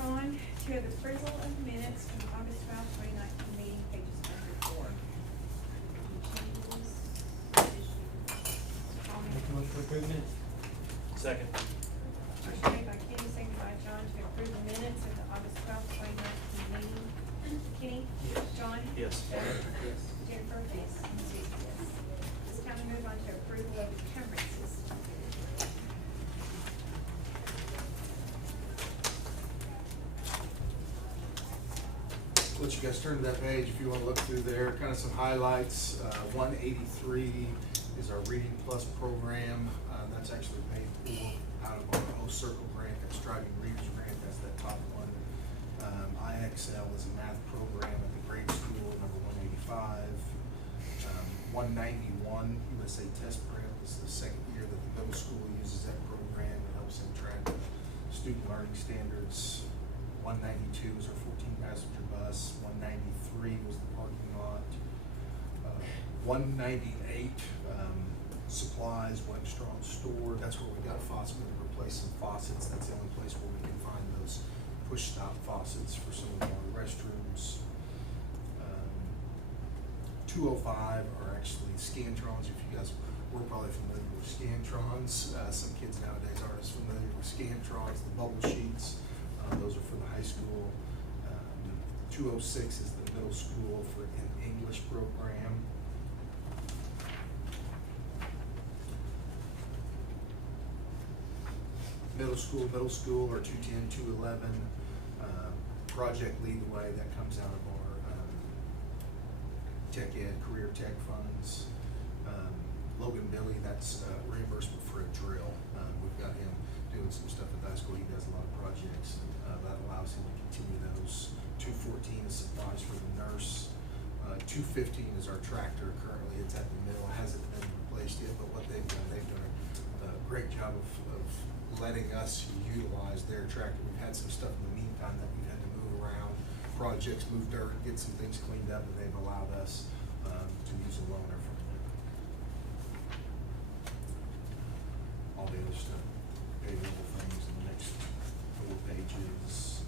on to the approval of minutes from August 12th, 2019 meeting, pages 1 through 4. Changes, additions, comments? Make a motion to approve minutes. Second. Motion made by Kenny, seconded by John to approve the minutes of the August 12th, 2019 meeting. Kenny? Yes. John? Yes. Yes. Jennifer? Yes. And Susie, yes. This time we move on to approval of encumbrances. Let you guys turn to that page if you want to look through there. Kind of some highlights. 183 is our Reading Plus program. That's actually paid for out of our O Circle grant. That's Striving Readers grant. That's that top one. IXL is a math program at the grade school, number 185. 191 USA Test Prep. This is the second year that the middle school uses that program. It helps them track student learning standards. 192 is our 14-passenger bus. 193 was the parking lot. 198 supplies, Webstrong store. That's where we got a faucet. We replaced some faucets. That's the only place where we can find those push-stop faucets for some of our restrooms. 205 are actually Scantrons. If you guys were probably familiar with Scantrons, some kids nowadays aren't as familiar with Scantrons. The bubble sheets. Those are for the high school. 206 is the middle school for an English program. Middle school, or 210, 211. Project Lead the Way, that comes out of our Tech Ed, Career Tech funds. Logan Billy, that's reimbursement for a drill. We've got him doing some stuff at the high school. He does a lot of projects. That allows him to continue those. 214 is supplies for the nurse. 215 is our tractor. Currently, it's at the mill. It hasn't been replaced yet, but what they've done a great job of letting us utilize their tractor. We've had some stuff in the meantime that we've had to move around, projects, move dirt, get some things cleaned up, and they've allowed us to use a loaner from them. All the other stuff, payable things in the next 4 pages.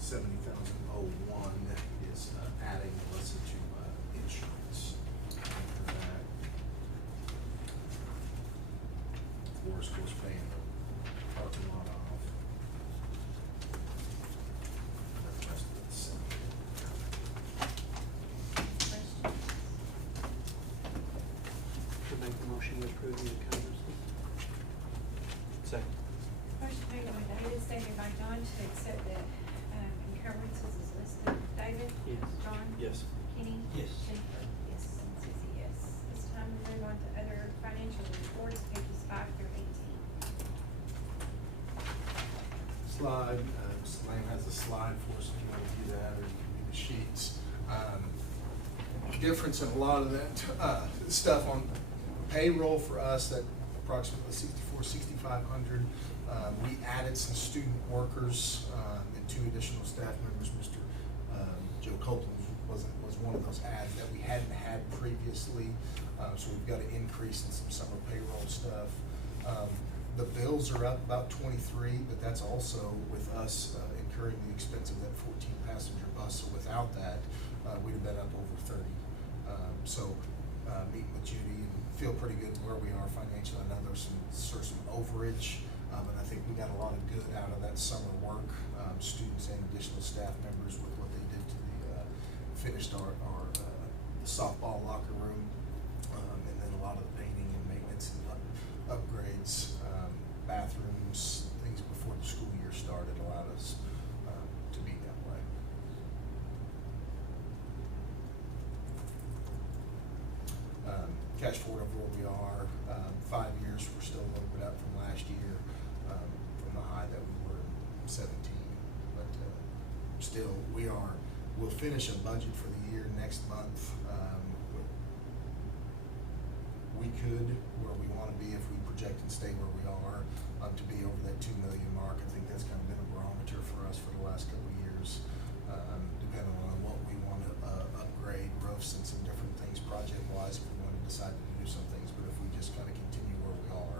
$70,001 is adding Melissa to insurance. After that, Forest School's paying the parking lot off. The rest of it's same. Questions? To make the motion to approve the encumbrances. Second. Motion made by David, seconded by John to accept the encumbrances as listed. David? Yes. John? Yes. Kenny? Yes. Jennifer? Yes. And Susie, yes. This time we move on to other financial reports, pages 5 through 18. Slide, Mr. Lamb has a slide for us if you want to do that, or you can do the sheets. Difference in a lot of that stuff on payroll for us, that approximately 6,500. We added some student workers and 2 additional staff members. Mr. Joe Copeland was one of those adds that we hadn't had previously, so we've got an increase in some summer payroll stuff. The bills are up about 23, but that's also with us incurring the expense of that 14-passenger bus. So without that, we'd have been up over 30. Meeting with Judy and feel pretty good where we are financially. I know there's some overage, but I think we got a lot of good out of that summer work. Students and additional staff members with what they did to the finished our the softball locker room, and then a lot of the painting and maintenance and upgrades, bathrooms, things before the school year started allowed us to be that way. Cash forward over where we are, 5 years, we're still a little bit up from last year, from the high that we were in 17, but still we'll finish a budget for the year next month. We could, where we want to be if we project and stay where we are, to be over that 2 million mark. I think that's kind of been a barometer for us for the last couple of years, depending on what we want to upgrade, roofs and some different things project-wise, if we want to decide to do some things. But if we just kind of continue where we are,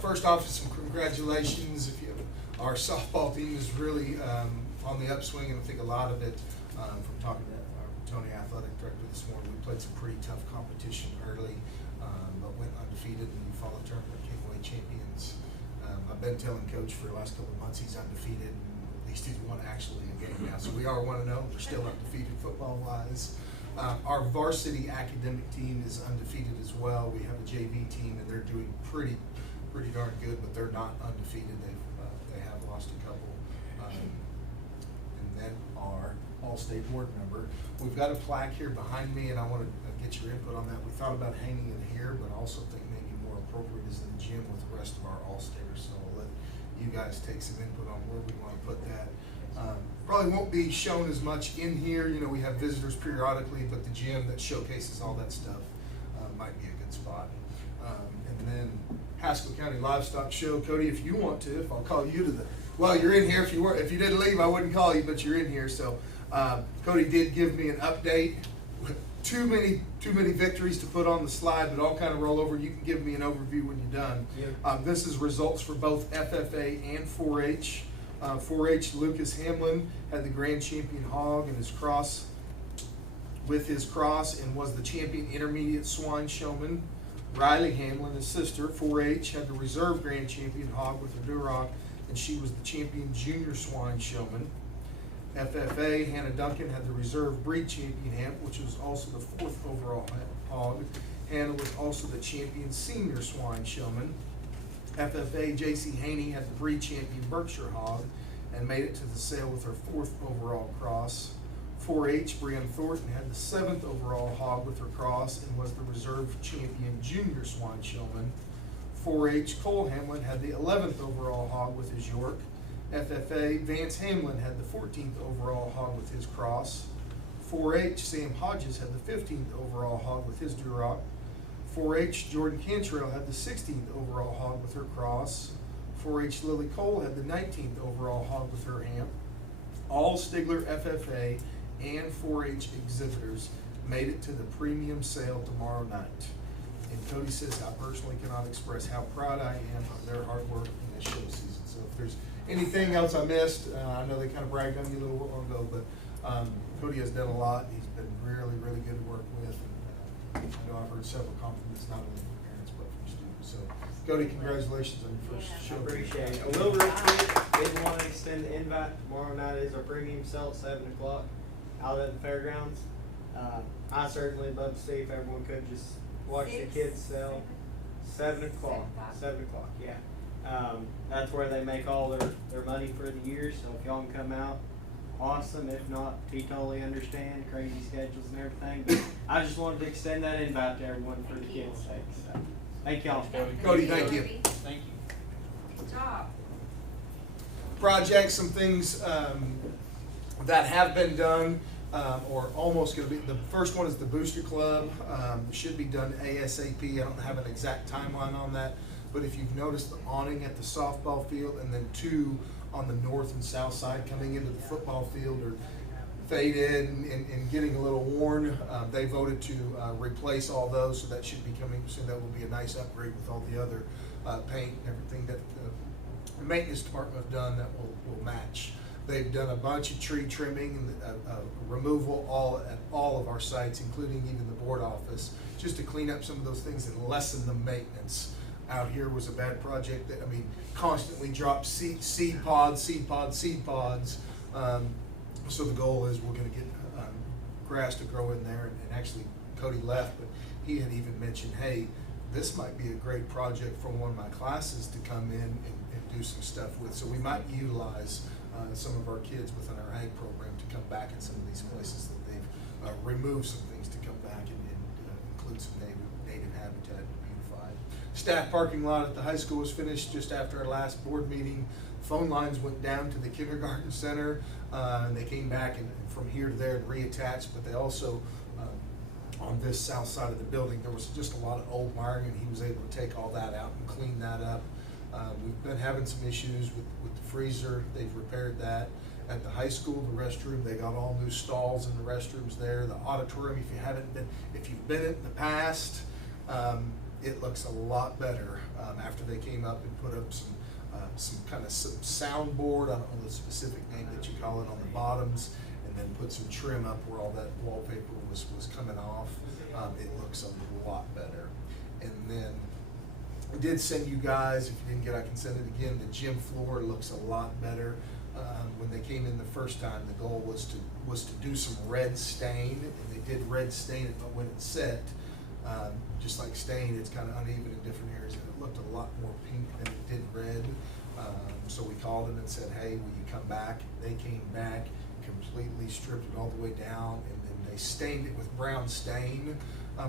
First off, some congratulations. Our softball team is really on the upswing, and I think a lot of it, from talking to our Tony athletic director this morning, we played some pretty tough competition early, but went undefeated in the fall tournament, came away champions. I've been telling Coach for the last couple of months he's undefeated, and at least he's won actually a game now. So we are 1-0. We're still undefeated football-wise. Our varsity academic team is undefeated as well. We have a JV team, and they're doing pretty darn good, but they're not undefeated. They have lost a couple. And then our all-state board member. We've got a plaque here behind me, and I want to get your input on that. We thought about hanging it here, but also think maybe more appropriate is in the gym with the rest of our all-staters. So I'll let you guys take some input on where we want to put that. Probably won't be shown as much in here. You know, we have visitors periodically, but the gym that showcases all that stuff might be a good spot. And then Haskell County Livestock Show. Cody, if you want to, if I'll call you to the, well, you're in here. If you didn't leave, I wouldn't call you, but you're in here. So Cody did give me an update. Too many victories to put on the slide, but I'll kind of roll over. You can give me an overview when you're done. Yep. This is results for both FFA and 4-H. 4-H, Lucas Hamlin had the grand champion hog and his cross and was the champion intermediate swine showman. Riley Hamlin, his sister, 4-H, had the reserve grand champion hog with her Duroc, and she was the champion junior swine showman. FFA, Hannah Duncan, had the reserve breed champion hemp, which was also the 4th overall hog. Hannah was also the champion senior swine showman. FFA, JC Haney, had the breed champion Berkshire hog and made it to the sale with her 4th overall cross. 4-H, Brianna Thornton, had the 7th overall hog with her cross and was the reserve champion junior swine showman. 4-H, Cole Hamlin, had the 11th overall hog with his York. FFA, Vance Hamlin, had the 14th overall hog with his cross. 4-H, Sam Hodges, had the 15th overall hog with his Duroc. 4-H, Jordan Cantrell, had the 16th overall hog with her cross. 4-H, Lily Cole, had the 19th overall hog with her hamp. All Stigler FFA and 4-H exhibitors made it to the premium sale tomorrow night. And Cody says, I personally cannot express how proud I am of their hard work in this show season. So if there's anything else I missed, I know they kind of bragged on you a little while ago, but Cody has done a lot. He's been really good to work with. And, I know I've heard several compliments, not only from parents, but from students. So Cody, congratulations on your first show. Appreciate it. I will real quick, did want to extend the invite. Tomorrow night is our premium sale at 7 o'clock out at the fairgrounds. I certainly love to see if everyone could just watch the kids sell. 7 o'clock. 7 o'clock, yeah. That's where they make all their money for the year. So if y'all can come out, awesome. If not, he totally understand crazy schedules and everything. But I just wanted to extend that invite to everyone for the kids' sake. So thank y'all. Cody, thank you. Thank you. Good job. Projects, some things that have been done or almost going to be. The first one is the Booster Club. Should be done ASAP. I don't have an exact timeline on that, but if you've noticed the awning at the softball field and then 2 on the north and south side coming into the football field are faded and getting a little worn. They voted to replace all those, so that should be coming soon. That will be a nice upgrade with all the other paint and everything that the maintenance department have done that will match. They've done a bunch of tree trimming and removal at all of our sites, including even the board office, just to clean up some of those things and lessen the maintenance. Out here was a bad project that, constantly dropped seed pods. So the goal is we're going to get grass to grow in there. And actually, Cody left, but he had even mentioned, hey, this might be a great project for one of my classes to come in and do some stuff with. So we might utilize some of our kids within our ag program to come back in some of these places that they've removed some things to come back and include some native habitat and beautify it. Staff parking lot at the high school was finished just after our last board meeting. Phone lines went down to the kindergarten center, and they came back and from here to there and reattached, but they also, on this south side of the building, there was just a lot of old wiring, and he was able to take all that out and clean that up. We've been having some issues with the freezer. They've repaired that. At the high school, the restroom, they got all new stalls in the restrooms there. The auditorium, if you've been in the past, it looks a lot better, after they came up and put up some soundboard, I don't know the specific name that you call it, on the bottoms, and then put some trim up where all that wallpaper was coming off. It looks a lot better. And then I did send you guys, if you didn't get, I can send it again, the gym floor looks a lot better. When they came in the first time, the goal was to do some red stain, and they did red stain it, but when it set, just like stain, it's kind of uneven in different areas, and it looked a lot more pink than it did red. So we called them and said, hey, will you come back? They came back, completely stripped it all the way down, and then they stained it with brown stain,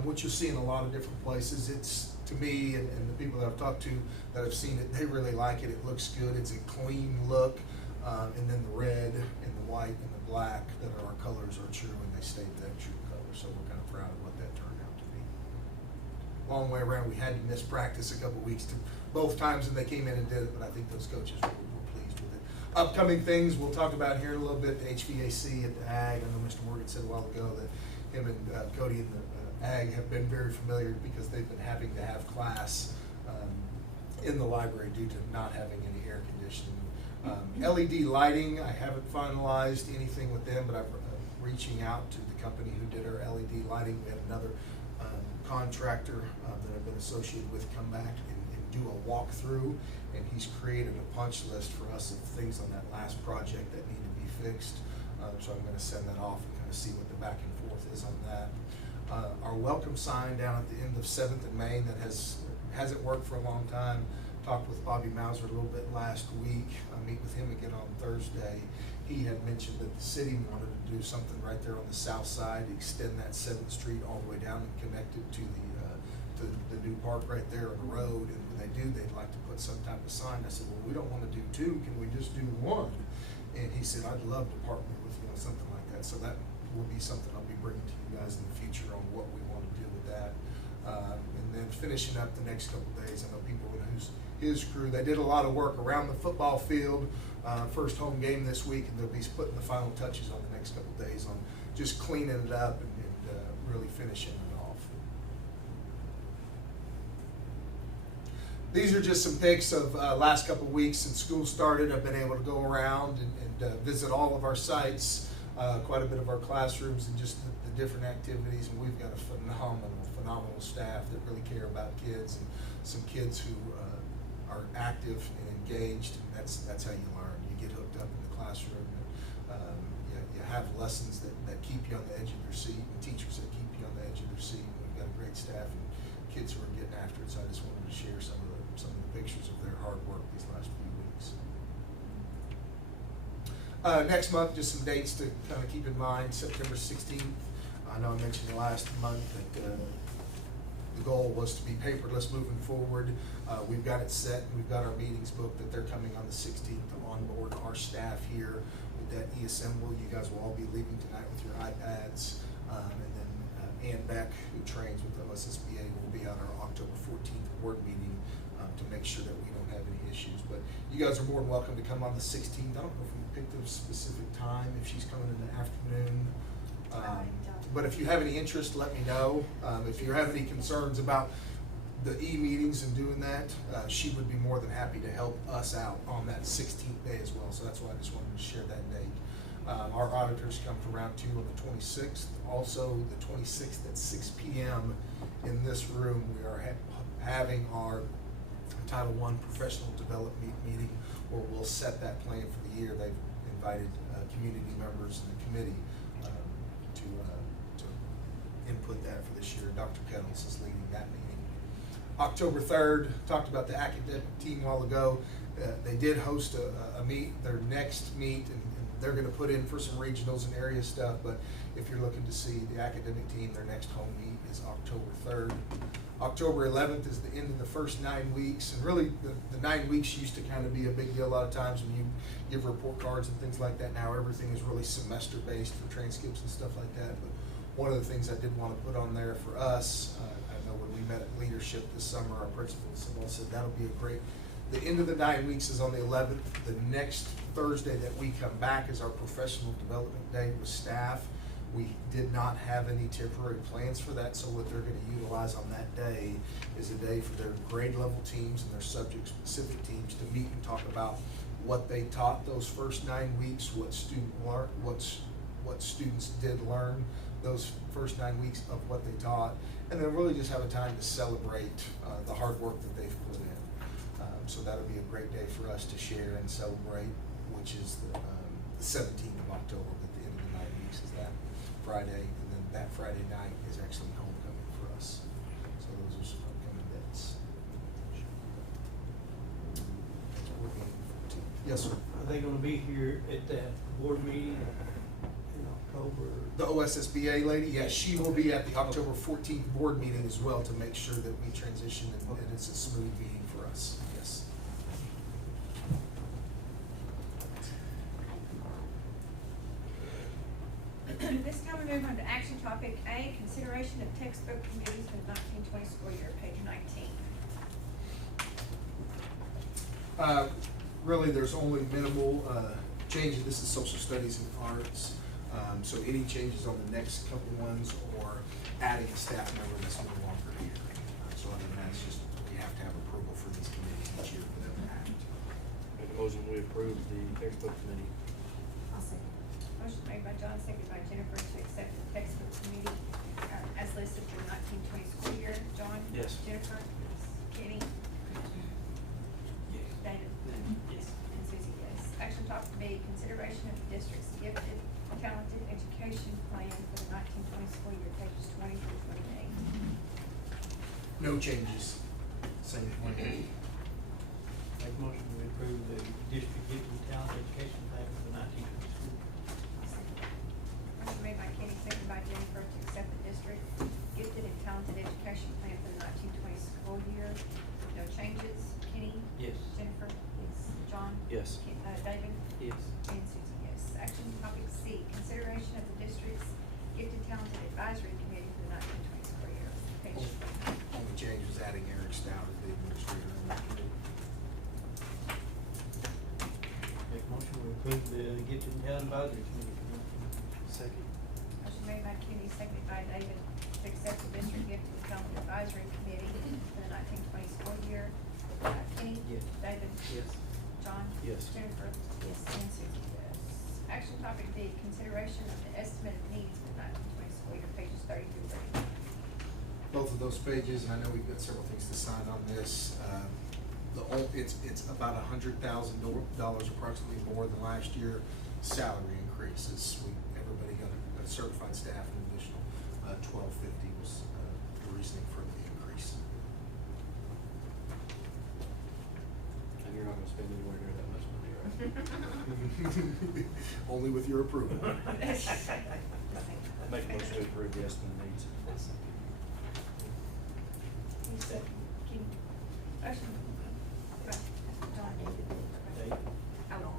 which you'll see in a lot of different places. It's, to me, and the people that I've talked to that have seen it, they really like it. It looks good. It's a clean look. And then the red and the white and the black that are our colors are true, and they stayed that true color. So we're kind of proud of what that turned out to be. Long way around, we had to miss practice a couple weeks both times, and they came in and did it, but I think those coaches were pleased with it. Upcoming things we'll talk about here in a little bit, the HVAC at the Ag. I know Mr. Morgan said a while ago that him and Cody and the Ag have been very familiar because they've been having to have class in the library due to not having any air conditioning. LED lighting, I haven't finalized anything with them, but I'm reaching out to the company who did our LED lighting. We had another contractor that I've been associated with come back and do a walkthrough, and he's created a punch list for us of things on that last project that need to be fixed. So I'm going to send that off and kind of see what the back and forth is on that. Our welcome sign down at the end of 7th and Main that hasn't worked for a long time. Talked with Bobby Mauser a little bit last week. I meet with him again on Thursday. He had mentioned that the city wanted to do something right there on the south side, extend that 7th Street all the way down and connect it to the new park right there on the road. And when they do, they'd like to put some type of sign. I said, well, we don't want to do 2. Can we just do 1? And he said, I'd love to partner with something like that. So that will be something I'll be bringing to you guys in the future on what we want to do with that. And then finishing up the next couple of days, I know people in his crew, they did a lot of work around the football field. First home game this week, and they'll be putting the final touches on the next couple of days on just cleaning it up and really finishing it off. These are just some pics of last couple of weeks since school started. I've been able to go around and visit all of our sites, quite a bit of our classrooms, and just the different activities. And we've got a phenomenal staff that really care about kids, and some kids who are active and engaged. That's how you learn. You get hooked up in the classroom. You have lessons that keep you on the edge of your seat, and teachers that keep you on the edge of their seat. We've got a great staff and kids who are getting after it. So I just wanted to share some of the pictures of their hard work these last few weeks. Next month, just some dates to kind of keep in mind. September 16th. I know I mentioned last month that the goal was to be paperless moving forward. We've got it set. We've got our meetings booked that they're coming on the 16th to onboard our staff here with that e-assemble. You guys will all be leaving tonight with your iPads. And then Ann Beck, who trains with OSSBA, will be at our October 14th board meeting to make sure that we don't have any issues. But you guys are more than welcome to come on the 16th. I don't know if we picked a specific time, if she's coming in the afternoon. But if you have any interest, let me know. If you have any concerns about the e-meetings and doing that, she would be more than happy to help us out on that 16th day as well. So that's why I just wanted to share that date. Our auditors come for round 2 on the 26th. Also, the 26th at 6 p.m. in this room, we are having our Title I professional development meeting where we'll set that plan for the year. They've invited community members and the committee to input that for this year. Dr. Kettles is leading that meeting. October 3rd, talked about the academic team a while ago. They did host their next meet, and they're going to put in for some regionals and area stuff, but if you're looking to see the academic team, their next home meet is October 3rd. October 11th is the end of the first 9 weeks, and really the 9 weeks used to kind of be a big deal a lot of times when you give report cards and things like that. Now everything is really semester based for transcripts and stuff like that, but one of the things I did want to put on there for us, I know when we met at leadership this summer, our principal said that'll be a great, the end of the 9 weeks is on the 11th. The next Thursday that we come back is our professional development day with staff. We did not have any temporary plans for that, so what they're gonna utilize on that day is a day for their grade level teams and their subject-specific teams to meet and talk about what they taught those first 9 weeks, what students did learn those first 9 weeks of what they taught, and then really just have a time to celebrate the hard work that they've put in. So that'll be a great day for us to share and celebrate, which is the 17th of October, at the end of the 9 weeks is that Friday, and then that Friday night is actually homecoming for us. So those are some upcoming dates. Yes, sir. Are they gonna be here at that board meeting in October? The OSSBA lady, yes, she will be at the October 14th board meeting as well to make sure that we transition and it's a smooth meeting for us, yes. This time we move on to action topic A, consideration of textbook committees for the 1920 school year, page 19. Really, there's only minimal changes. This is social studies and arts. So any changes on the next couple ones or adding a staff member that's no longer here. So other than that, it's just, you have to have approval for these committees each year for them to act. Make a motion, we approve the textbook committee. I'll second. Motion made by John, seconded by Jennifer to accept the textbook committee as listed for the 1920 school year. John? Yes. Jennifer? Kenny? David? Yes. And Susie, yes. Action topic B, consideration of the district's gifted, talented education plan for the 1920 school year, pages 20 through 28. No changes. Same plan. Make a motion to approve the district gifted talent education plan for the 1920 school. Motion made by Kenny, seconded by Jennifer to accept the district gifted and talented education plan for the 1920 school year. No changes. Kenny? Yes. Jennifer? Yes. John? Yes. David? Yes. And Susie, yes. Action topic C, consideration of the district's gifted talented advisory committee for the 1920 school year. Page Only change was adding Eric Stout as the administrator on that committee. Make a motion to approve the gifted and talent advisory committee for 1920. Second. Motion made by Kenny, seconded by David to accept the district gifted and talented advisory committee for the 1920 school year. Kenny? Yes. David? Yes. John? Yes. Jennifer? Yes. And Susie, yes. Action topic D, consideration of the estimate of needs for the 1920 school year, pages 30 through 39. Both of those pages, and I know we've got several things to sign on this. It's about $100,000 approximately more than last year. Salary increases. Everybody got a certified staff, an additional $1,250 was the reasoning for the increase. And you're not gonna spend anywhere near that much money, right? Only with your approval. Make a motion to approve the estimate of needs. Motion. John, David. David. Oh,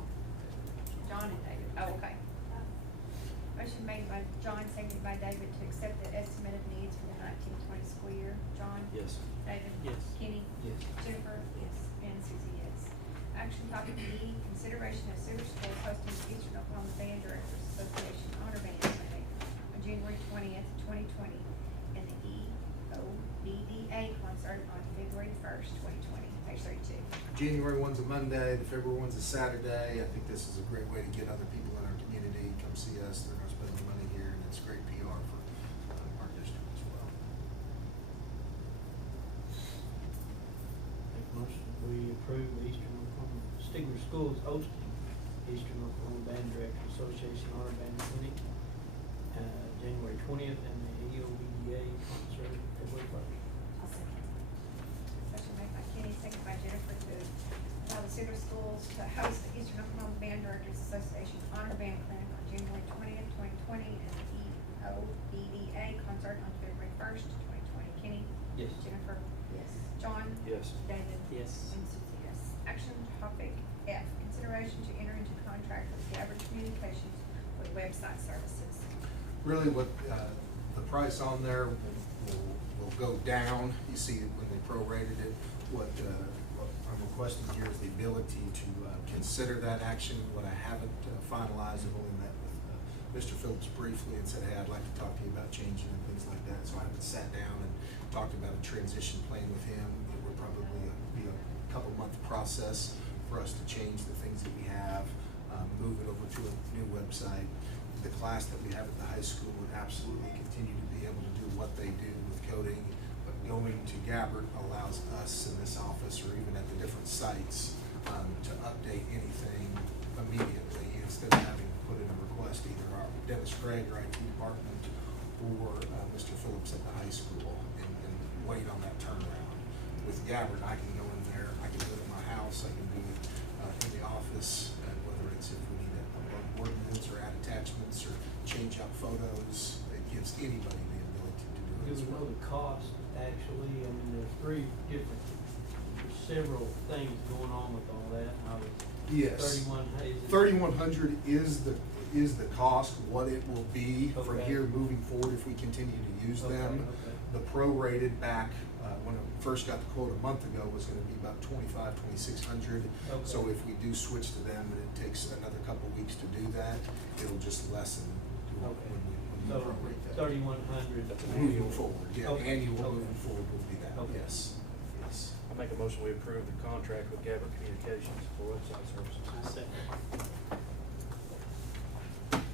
John and David, oh, okay. Motion made by John, seconded by David to accept the estimate of needs for the 1920 school year. John? Yes. David? Yes. Kenny? Yes. Jennifer? Yes. And Susie, yes. Action topic E, consideration of Silver Schools hosting the Eastern Oklahoma Band Directors Association Honor Band Clinic on January 20th, 2020, and the EOBDA concert on February 1st, 2020, page 32. January 1's a Monday, the February 1's a Saturday. I think this is a great way to get other people in our community, come see us. They're gonna spend the money here, and it's great PR for our district as well. Make a motion, we approve the Eastern Oklahoma Stigler Schools hosting Eastern Oklahoma Band Directors Association Honor Band Clinic, January 20th, and the EOBDA concert February 1st. I'll second. Motion made by Kenny, seconded by Jennifer to allow the Silver Schools to host the Eastern Oklahoma Band Directors Association Honor Band Clinic on January 20th, 2020, and the EOBDA concert on February 1st, 2020. Kenny? Yes. Jennifer? Yes. John? Yes. David? Yes. And Susie, yes. Action topic F, consideration to enter into contract with Gabbard Communications for website services. Really what, the price on there will go down. You see it when they prorated it. What I'm requesting here is the ability to consider that action. What I haven't finalized, I've only met with Mr. Phillips briefly and said, hey, I'd like to talk to you about changing and things like that. So I haven't sat down and talked about a transition plan with him. It would probably be a couple-month process for us to change the things that we have, move it over to a new website. The class that we have at the high school would absolutely continue to be able to do what they do with coding, but going to Gabbard allows us in this office or even at the different sites to update anything immediately instead of having to put in a request either our Dennis Craig, our IT department, or Mr. Phillips at the high school and wait on that turnaround. With Gabbard, I can go in there, I can do it in my house, I can do it in the office, whether it's if we need to upload ordinance or add attachments or change out photos, it gives anybody the ability to do it Do as we know well. the cost, actually? I mean, there's several things going on with all that. I was Yes. 3100. 3,100 is the cost, what it will be from Okay. here moving forward if we continue to use Okay, them. okay. The prorated back, when I first got the quote a month ago, was gonna be about 2,600. Okay. So if we do switch to them and it takes another couple weeks to do that, it'll just lessen when Okay. we So prorate that. 3,100. Moving forward, yeah, Okay, annual okay. moving forward will be that, Okay. yes, yes. I make a motion, we approve the contract with Gabbard Communications for website services.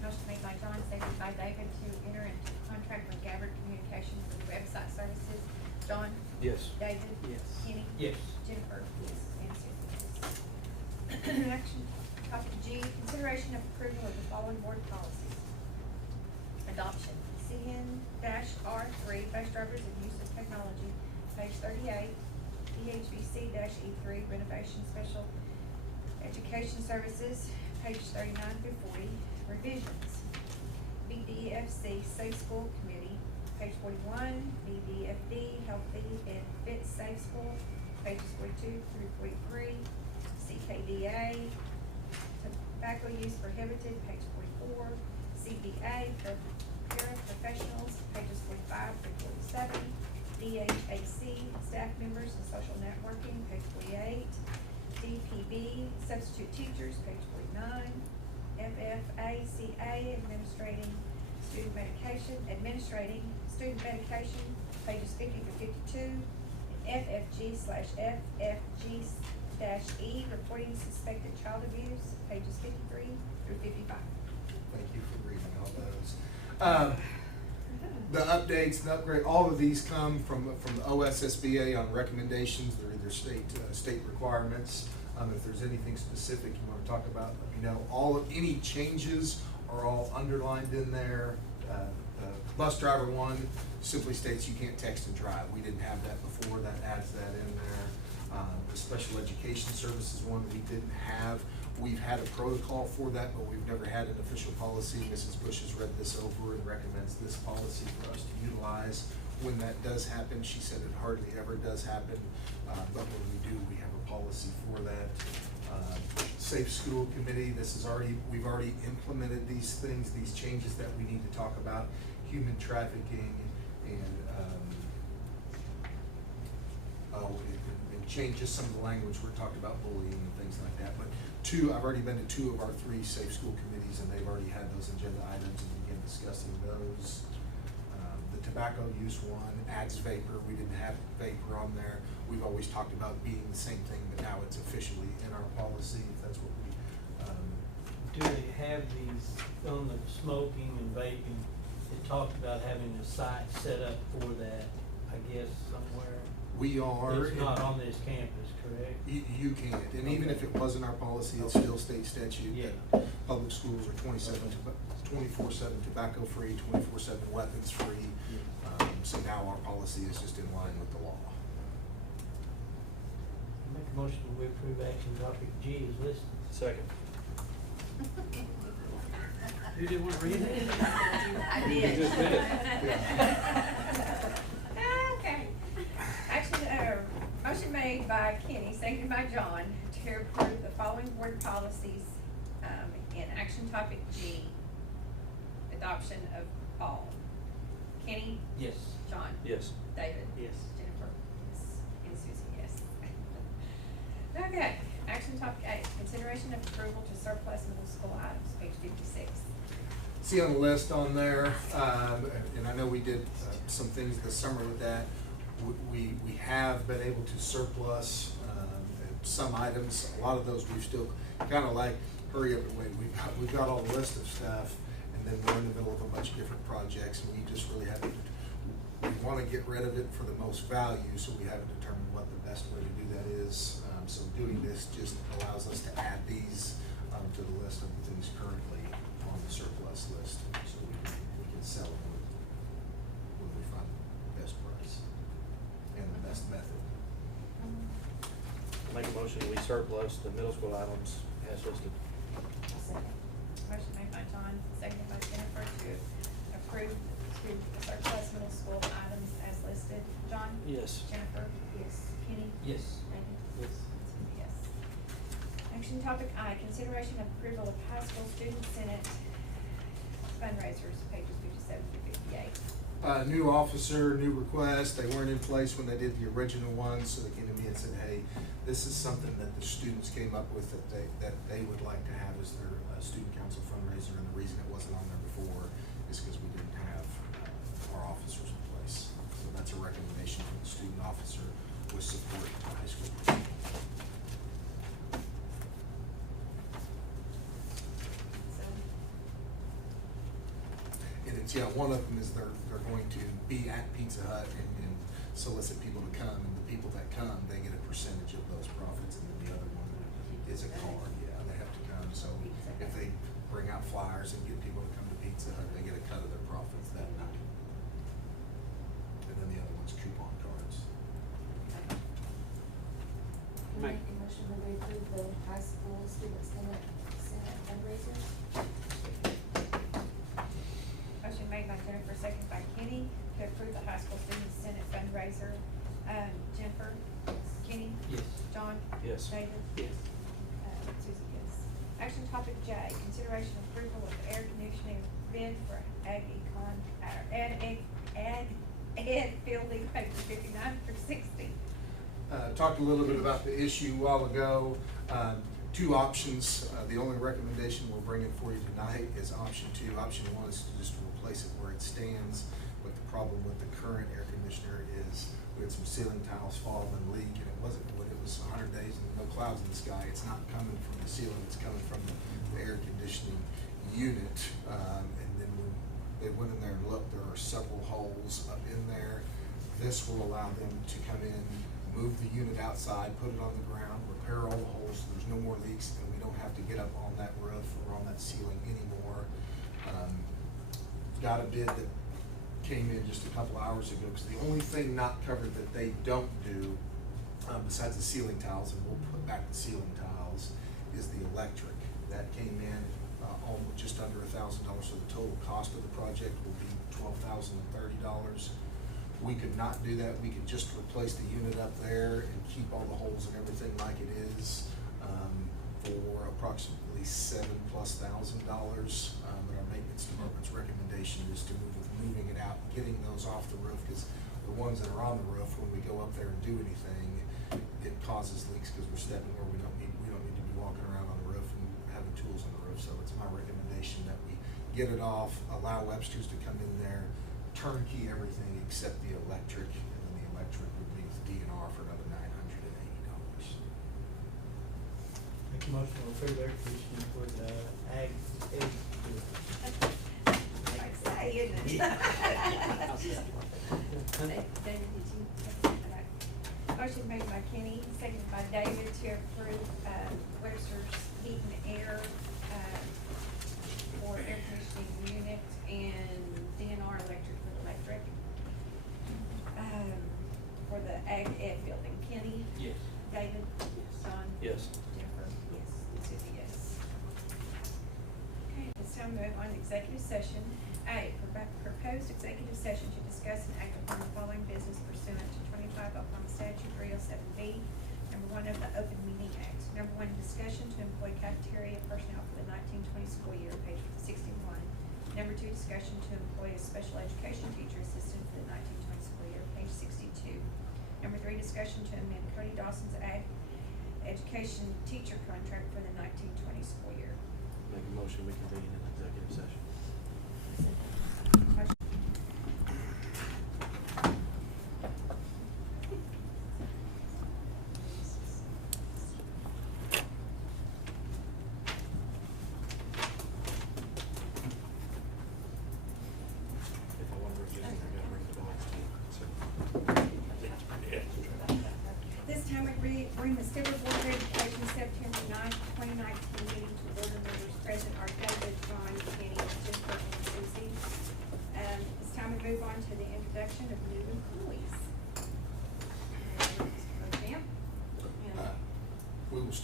Motion made by John, seconded by David to enter into contract with Gabbard Communications for the website services. John? Yes. David? Yes. Kenny? Yes. Jennifer? Yes. And Susie, yes. Action topic G, consideration of approval of the following board policies. Adoption, CN-R3, bus drivers and use of technology, page 38. EHBC-E3, renovation special education services, page 39 through 40. Revisions, BDFC, Safe School Committee, page 41. BDFD, Healthy and Fit Safe School, pages 42 through 43. CKDA, tobacco use prohibited, page 44. CBA, paraprofessionals, pages 45 through 47. DHAC, staff members and social networking, page 48. DPB, substitute teachers, page 49. FFACA, administrating student medication, pages 50 to 52. And FFG/FFG-E, reporting suspected child abuse, pages 53 through 55. Thank you for reading all those. The updates, the upgrade, all of these come from the OSSBA on recommendations. They're either state requirements. If there's anything specific you want to talk about, let me know. Any changes are all underlined in there. Bus driver one simply states you can't text and drive. We didn't have that before. That adds that in there. The special education services one we didn't have. We've had a protocol for that, but we've never had an official policy. Mrs. Bush has read this over and recommends this policy for us to utilize. When that does happen, she said it hardly ever does happen, but when we do, we have a policy for that. Safe School Committee, we've already implemented these things, these changes that we need to talk about, human trafficking and change just some of the language. We're talking about bullying and things like that, but I've already been to 2 of our 3 Safe School Committees, and they've already had those agenda items and began discussing those. The tobacco use one adds vapor. We didn't have vapor on there. We've always talked about being the same thing, but now it's officially in our policy, if that's what we, Do they have these on the smoking and vaping? It talked about having a site set up for that, I guess, somewhere. we are. It's not on this campus, correct? You can't, and even if it wasn't our policy, it's still state statute. Yeah. Public schools are 24/7 tobacco free, 24/7 weapons free. So now our policy is just in line with the law. Make a motion to approve action topic G is listed. Second. Who didn't want to read it? I You did. just did. Okay. Motion made by Kenny, seconded by John, to approve the following board policies, in action topic G. Adoption of all. Kenny? Yes. John? Yes. David? Yes. Jennifer? Yes. And Susie, yes. Okay, action topic A, consideration of approval to surplus middle school items, page 56. see on the list on there, and I know we did some things this summer with that. We have been able to surplus some items. A lot of those we've still kind of like, hurry up and wait. We've got all the list of stuff, and then we're in the middle of a bunch of different projects, and we just really haven't. We want to get rid of it for the most value, so we haven't determined what the best way to do that is. So doing this just allows us to add these to the list of the things currently on the surplus list, so we can sell them when we find the best price and the best method. Make a motion, we surplus the middle school items as listed. Motion made by John, seconded by Jennifer to approve to surplus middle school items as listed. John? Yes. Jennifer? Yes. Kenny? Yes. David? Yes. Yes. Action topic I, consideration of approval of high school student senate fundraisers, pages 57 through 58. New officer, new request. They weren't in place when they did the original one, so they came to me and said, hey, this is something that the students came up with that they would like to have as their student council fundraiser, and the reason it wasn't on there before is because we didn't have our officers in place. So that's a recommendation from the student officer with support from the high school principal. So, And it's, one of them is they're going to be at Pizza Hut and solicit people to come, and the people that come, they get a percentage of those profits, and then the other one is a card, they have to come, so if they bring out flyers and get people to come to Pizza Hut, they get a cut of their profits that night. And then the other one's coupon cards. Make a motion that we approve the high school student senate fundraisers. motion made by Jennifer, seconded by Kenny to approve the high school student senate fundraiser. Jennifer? Kenny? Yes. John? Yes. David? Yes. Susie, yes. Action topic J, consideration of approval of air conditioning bid for ed fielding, paper 59 through 60. Talked a little bit about the issue a while ago. Two options. The only recommendation we're bringing for you tonight is option 2. Option 1 is to just replace it where it stands. But the problem with the current air conditioner is we had some ceiling tiles fall and leak, and it wasn't when it was 100 days and no clouds in the sky. It's not coming from the ceiling, it's coming from the air conditioning unit. And then when they went in there and looked, there are several holes up in there. This will allow them to come in, move the unit outside, put it on the ground, repair all the holes so there's no more leaks, and we don't have to get up on that roof or on that ceiling anymore. Got a bid that came in just a couple hours ago, because the only thing not covered that they don't do, besides the ceiling tiles, and we'll put back the ceiling tiles, is the electric. That came in almost just under $1,000, so the total cost of the project will be $12,030. We could not do that. We could just replace the unit up there and keep all the holes and everything like it is for approximately $7,000+. But our maintenance department's recommendation is to move with moving it out, getting those off the roof, because the ones that are on the roof, when we go up there and do anything, it causes leaks because we're stepping where we don't need to be walking around on the roof and having tools on the roof. So it's my recommendation that we get it off, allow Webster's to come in there, turnkey everything except the electric, and then the electric would be with DNR for another $980. Make a motion to approve air conditioning for the ag field. Like say, isn't it? David, did you? Okay. Motion made by Kenny, seconded by David to approve Webster's heat and air for air conditioning unit and DNR electric for the electric. For the ag ed building. Kenny? Yes. David? Yes. John? Yes. Jennifer? Yes. And Susie, yes. Okay, it's time to move on to executive session. A, proposed executive session to discuss and act upon the following business pursuant to 25 Oklahoma Statute 307B, number 1 of the Open Meeting Act. Number 1, discussion to employ cafeteria personnel for the 1920 school year, page 61. Number 2, discussion to employ a special education teacher assistant for the 1920 school year, page 62. Number 3, discussion to amend Cody Dawson's ag education teacher contract for the 1920 school year. Make a motion, we convene in executive session.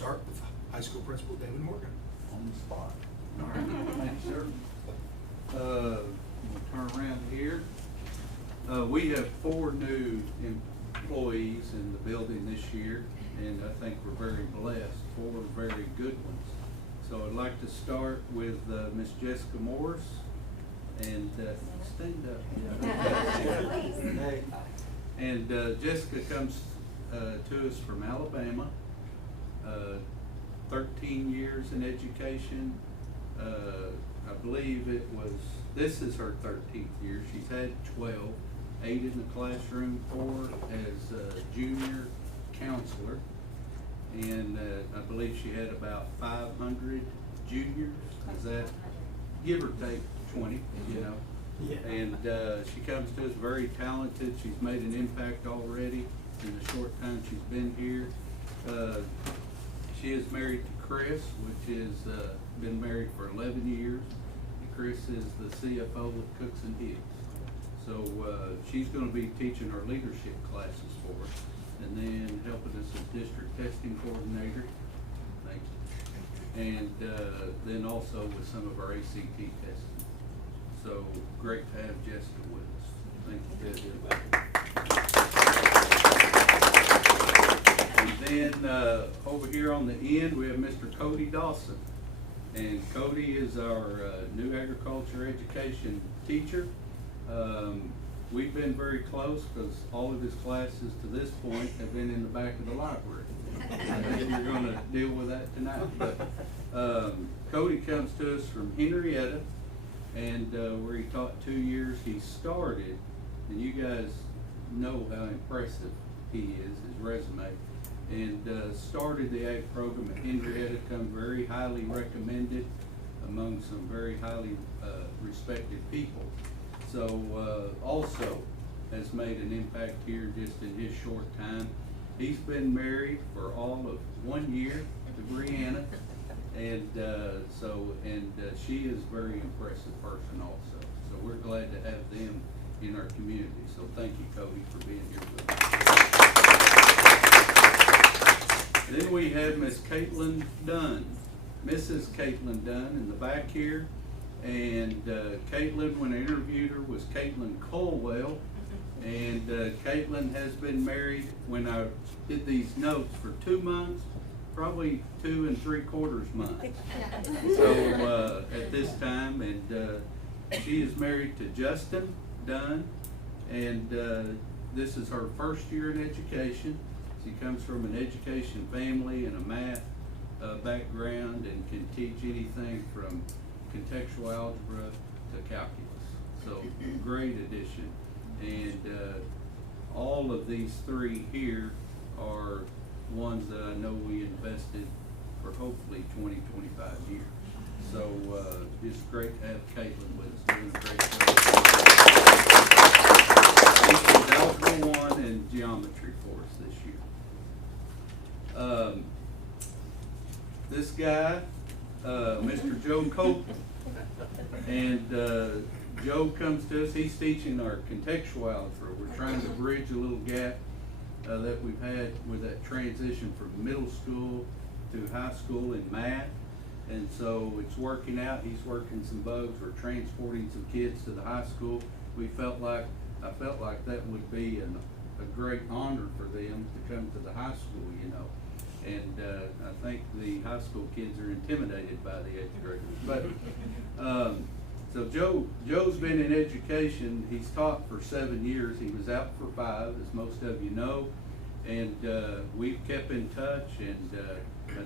start with high school principal David Morgan. On the spot. All right, thank you, sir. We'll turn around here. We have 4 new employees in the building this year, and I think we're very blessed, 4 very good ones. So I'd like to start with Miss Jessica Morris, and stand up. Yeah. Hey. And Jessica comes to us from Alabama, 13 years in education. I believe this is her 13th year. She's had 12, 8 in the classroom, 4 as a junior counselor. And I believe she had about 500 juniors. Is that, give or take 20, you know? Yeah. And she comes to us very talented. She's made an impact already in the short time she's been here. She is married to Chris, which is been married for 11 years. Chris is the CFO of Cooks and Higgs. So she's going to be teaching our leadership classes for us, and then helping us as district testing coordinator. Thank you. And then also with some of our ACT testing. So great to have Jessica with us. Thank you, Jessica. And then over here on the end, we have Mr. Cody Dawson. And Cody is our new agriculture education teacher. We've been very close because all of his classes to this point have been in the back of the library. I think we're going to deal with that tonight. But Cody comes to us from Henrietta, and where he taught 2 years. He started, and you guys know how impressive he is, his resume, and started the ag program at Henrietta, come very highly recommended among some very highly respected people. So also has made an impact here just in his short time. He's been married for all of 1 year to Brianna, and she is a very impressive person also. So we're glad to have them in our community. So thank you, Cody, for being here with us. Then we have Miss Caitlin Dunn, Mrs. Caitlin Dunn in the back here. And Caitlin, when I interviewed her, was Caitlin Colwell. And Caitlin has been married, when I did these notes, for 2 months, probably 2 3/4 months. So at this time, and she is married to Justin Dunn, and this is her first year in education. She comes from an education family and a math background, and can teach anything from contextual algebra to calculus. So great addition. And all of these 3 here are ones that I know we invested for hopefully 20, 25 years. So just great to have Caitlin with us, doing a great job. This is Algebra 1 and Geometry for us this year. This guy, Mr. Joe Copeland, and Joe comes to us. He's teaching our contextual algebra. We're trying to bridge a little gap that we've had with that transition from middle school to high school in math, and so it's working out. He's working some bugs. We're transporting some kids to the high school. I felt like that would be a great honor for them to come to the high school, you know. And I think the high school kids are intimidated by the 8th graders. But so Joe's been in education. He's taught for 7 years. He was out for 5, as most of you know. And we've kept in touch, and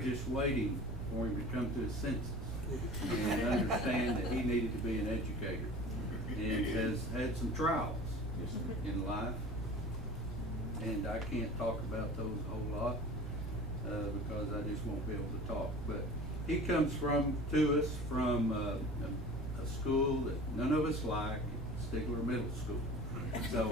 just waiting for him to come to his senses and understand that he needed to be an educator, and has had some trials in life. And I can't talk about those a whole lot because I just won't be able to talk. But he comes to us from a school that none of us like, Stigler Middle School. So,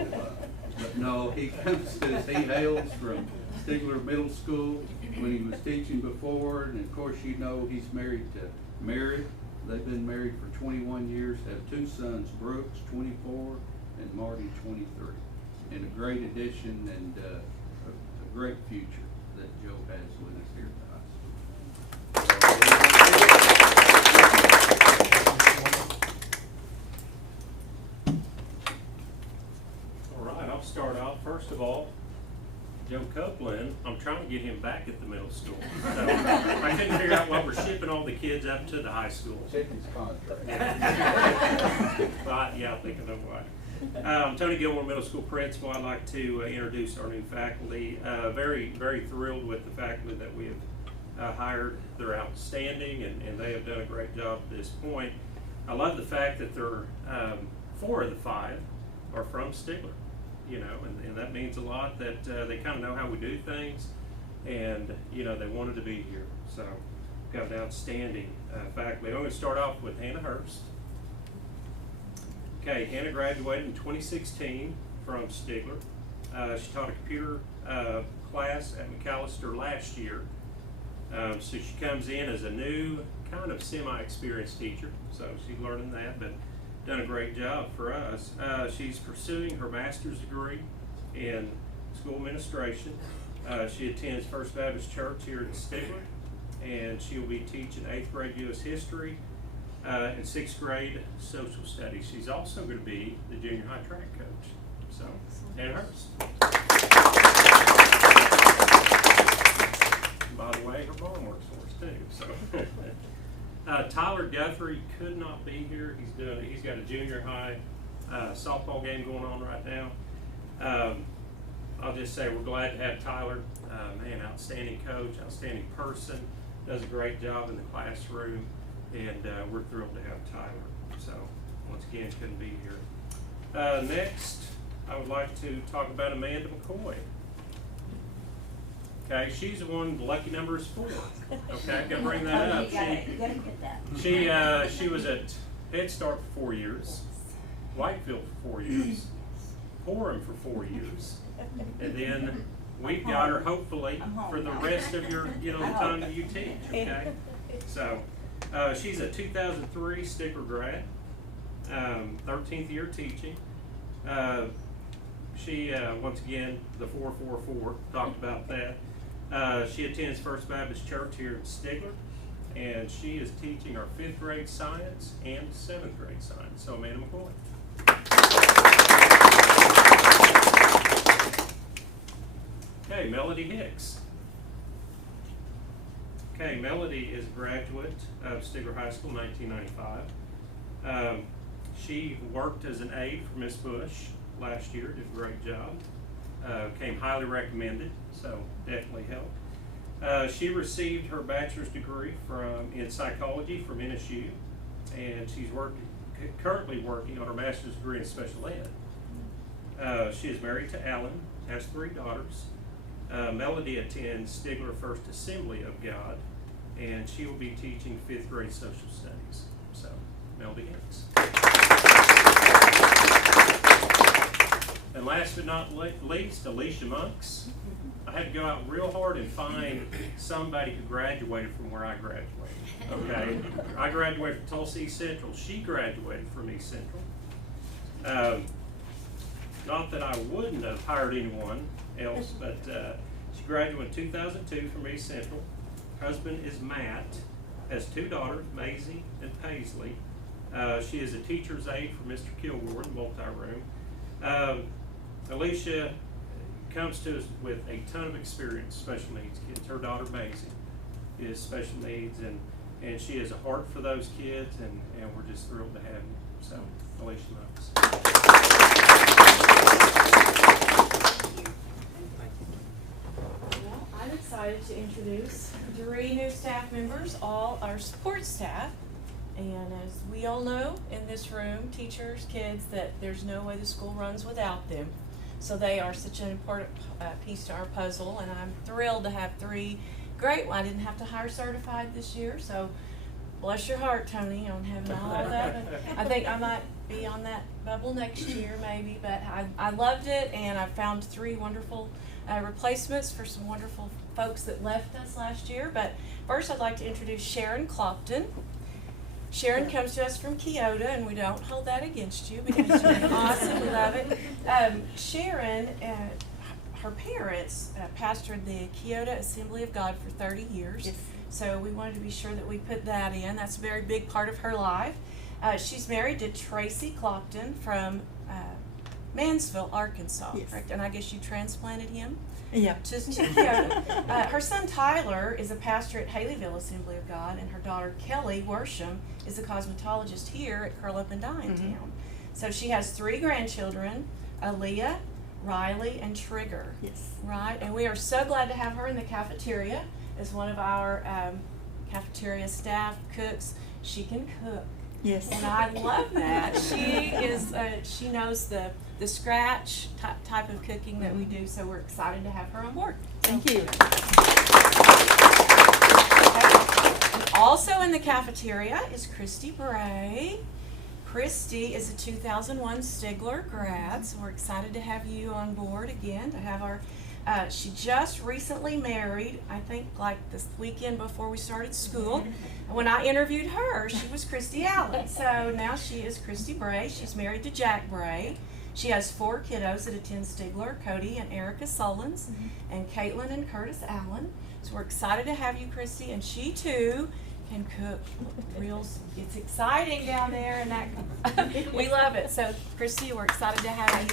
but no, he comes to us, he hails from Stigler Middle School when he was teaching before, and of course you know he's married to Mary. They've been married for 21 years, have 2 sons, Brooks, 24, and Marty, 23. And a great addition, and a great future that Joe has with us here at the high school. First of all, Joe Copeland, I'm trying to get him back at the middle school. So I couldn't figure out what we're shipping all the kids up to the high school. Check his contract. But, yeah, I think I know why. Tony Gilmore, middle school principal. I'd like to introduce our new faculty. Very, very thrilled with the faculty that we have hired. They're outstanding, and they have done a great job at this point. I love the fact that they're 4 of the 5 are from Stigler, you know, and that means a lot that they kind of know how we do things, and, you know, they wanted to be here. So, got an outstanding faculty. I'm going to start off with Hannah Hurst. Okay, Hannah graduated in 2016 from Stigler. She taught a computer class at McAllister last year. So she comes in as a new, kind of semi-experienced teacher, so she's learning that, but done a great job for us. She's pursuing her master's degree in school administration. She attends First Baptist Church here in Stigler, and she'll be teaching 8th grade U.S. history and 6th grade social studies. She's also going to be the junior high track coach. So, Hannah Hurst. By the way, her mom works for us too. So, Tyler Guthrie could not be here. He's got a junior high softball game going on right now. I'll just say we're glad to have Tyler. Man, outstanding coach, outstanding person, does a great job in the classroom, and we're thrilled to have Tyler. So, once again, couldn't be here. Next, I would like to talk about Amanda McCoy. Okay, she's the one, the lucky number is 4. Okay, gotta bring that up. You gotta get that. She was at Head Start for 4 years, Whitefield for 4 years, Orem for 4 years, and then we've got her hopefully for the rest of your, you know, the time that you teach. Okay, so she's a 2003 Stigler grad, 13th year teaching. She once again the 444 talked about that. She attends First Baptist Church here in Stigler, and she is teaching our 5th grade science and 7th grade science. So, Amanda McCoy. Okay, Melody Hicks. Okay, Melody is a graduate of Stigler High School in 1995. She worked as an aide for Miss Bush last year, did a great job. Came highly recommended, so definitely helped. She received her bachelor's degree in psychology from NSU, and she's currently working on her master's degree in special ed. She is married to Alan, has 3 daughters. Melody attends Stigler First Assembly of God, and she will be teaching 5th grade social studies. So, Melody Hicks. And last but not least, Alicia Monks. I had to go out real hard and find somebody who graduated from where I graduated. Okay, I graduated from Tulsa East Central. She graduated from East Central. Not that I wouldn't have hired anyone else, but she graduated in 2002 from East Central. Her husband is Matt. Has 2 daughters, Maisie and Paisley. She is a teacher's aide for Mr. Kilgore in the multi-room. Alicia comes to us with a ton of experience, special needs kids. Her daughter Maisie is special needs, and she has a heart for those kids, and we're just thrilled to have you. So, Alicia Monks. Well, I'm excited to introduce 3 new staff members, all our support staff. And as we all know in this room, teachers, kids, that there's no way the school runs without them. So they are such an important piece to our puzzle, and I'm thrilled to have 3 great. I didn't have to hire certified this year, so bless your heart, Tony, on having all of that. I think I might be on that bubble next year maybe, but I loved it, and I found 3 wonderful replacements for some wonderful folks that left us last year. But first I'd like to introduce Sharon Clopton. Sharon comes to us from Keota, and we don't hold that against you because you're awesome. We love it. Sharon, her parents pastored the Keota Assembly of God for 30 years. Yes. So we wanted to be sure that we put that in. That's a very big part of her life. She's married to Tracy Clopton from Mansville, Arkansas, Yes. correct? And I guess you transplanted him Yeah. to Kyoto. Her son Tyler is a pastor at Haleyville Assembly of God, and her daughter Kelly Worsham is a cosmetologist here at Curl Up and Dye in town. So she has 3 grandchildren, Aaliyah, Riley, and Trigger. Yes. Right, and we are so glad to have her in the cafeteria as one of our cafeteria staff cooks. She can cook. Yes. And I love that. She knows the scratch type of cooking that we do, so we're excited to have her on board. Thank you. Okay. And also in the cafeteria is Christy Bray. Christy is a 2001 Stigler grad, so we're excited to have you on board again, to have our, she just recently married, I think like this weekend before we started school. When I interviewed her, she was Christy Allen, so now she is Christy Bray. She's married to Jack Bray. She has 4 kiddos that attend Stigler, Cody and Erica Sullins, and Caitlin and Curtis Allen. So we're excited to have you, Christy, and she too can cook. It's exciting down there, and that we love it. So, Christy, we're excited to have you.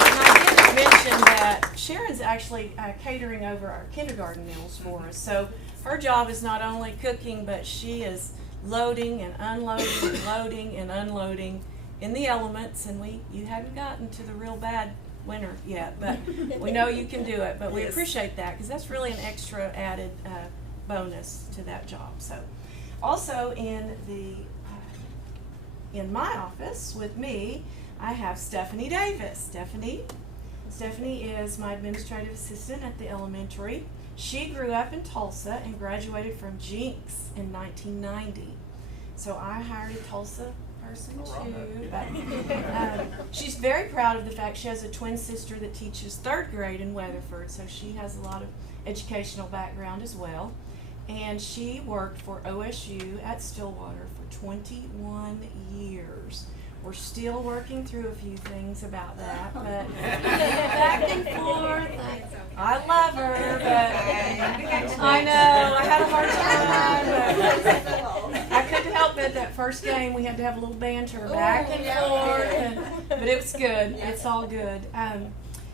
And I didn't mention that Sharon's actually catering over our kindergarten meals for us. So her job is not only cooking, but she is loading and unloading, and loading and unloading in the elements. And you haven't gotten to the real bad winter yet, but we know you can do it. But we appreciate that, because that's really an extra added bonus to that job. So also in my office with me, I have Stephanie Davis. Stephanie is my administrative assistant at the elementary. She grew up in Tulsa and graduated from Jinx in 1990. So I hired a Tulsa person too. But she's very proud of the fact she has a twin sister that teaches 3rd grade in Weatherford, so she has a lot of educational background as well. And she worked for OSU at Stillwater for 21 years. We're still working through a few things about that, but back and forth. I love her, but I know, I had a hard time, but I couldn't help it. That first game, we had to have a little banter back and forth, but it was good. It's all good.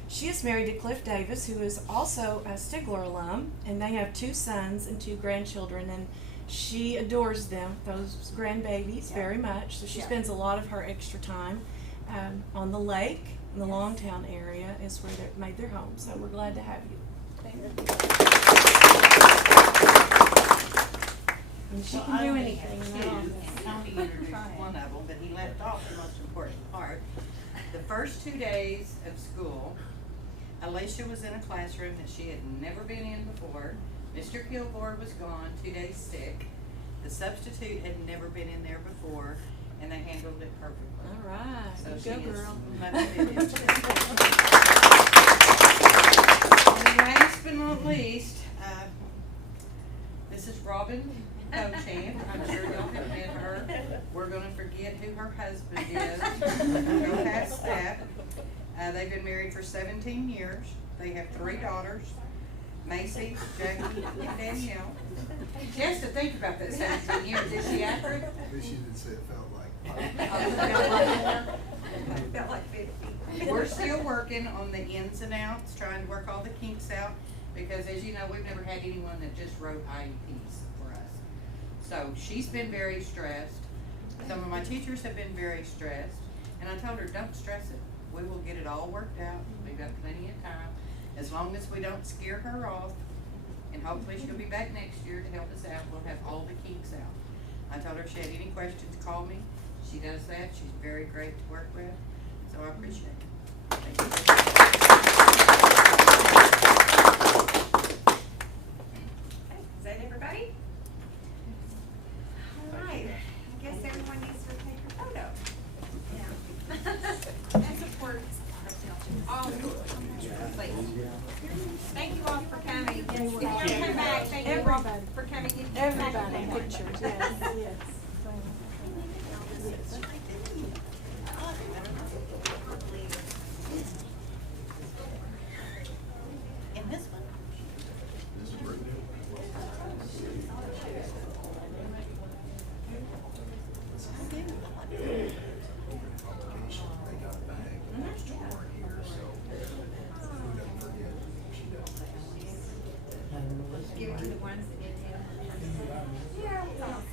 She is married to Cliff Davis, who is also a Stigler alum, and they have 2 sons and 2 grandchildren, and she adores them, those grandbabies, very much. So she spends a lot of her extra time on the lake in the Longtown area is where they made their home. So we're glad to have you. Thank you. And she can do anything. Tony introduced one of them, but he left off the most important part. The first 2 days of school, Alicia was in a classroom that she had never been in before. Mr. Kilgore was gone, 2 days sick. The substitute had never been in there before, and they handled it perfectly. All right. So Go, she is girl. motivated. And last but not least, this is Robin Cochamp. I'm sure y'all have met her. We're gonna forget who her husband is. Go past that. They've been married for 17 years. They have 3 daughters, Macy, Jackie, and Danielle. She has to think about that 17 years. Is she accurate? She didn't say it felt like. It felt like 50. We're still working on the ins and outs, trying to work all the kinks out, because as you know, we've never had anyone that just wrote IEPs for us. So she's been very stressed. Some of my teachers have been very stressed, and I told her, don't stress it. We will get it all worked out. We've got plenty of time. As long as we don't scare her off, and hopefully she'll be back next year to help us out, we'll have all the kinks out. I told her if she had any questions, call me. She does that. She's very great to work with, so I appreciate it. Thank you. Okay, is that everybody? All right, I guess everyone needs to take a photo. Yeah. And support all please. Thank you all for coming. If you want to come back, thank you all for coming. You can come back if you want. Pictures, yes, yes. In this one? This is where I did. were the ones that did him. Yeah.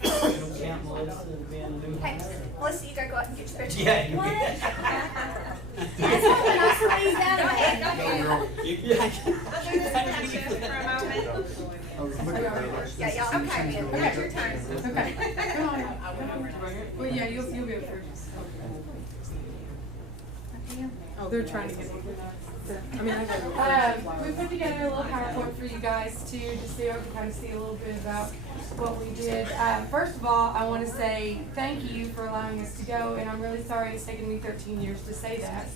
Don't count Melissa as being a new Hey, hire. Melissa, you gotta go out and get your picture. Yeah, you What? That's something I squeezed out of it. Go Go, ahead. girl. I'll do this picture for a moment. I was looking at it. Yeah, y'all, okay, man, that's your turn. Okay. Come on. Well, yeah, you'll be able to. They're trying to get it. I mean, we put together a little PowerPoint for you guys too, just so you can kind of see a little bit about what we did. First of all, I want to say thank you for allowing us to go, and I'm really sorry it's taken me 13 years to say that.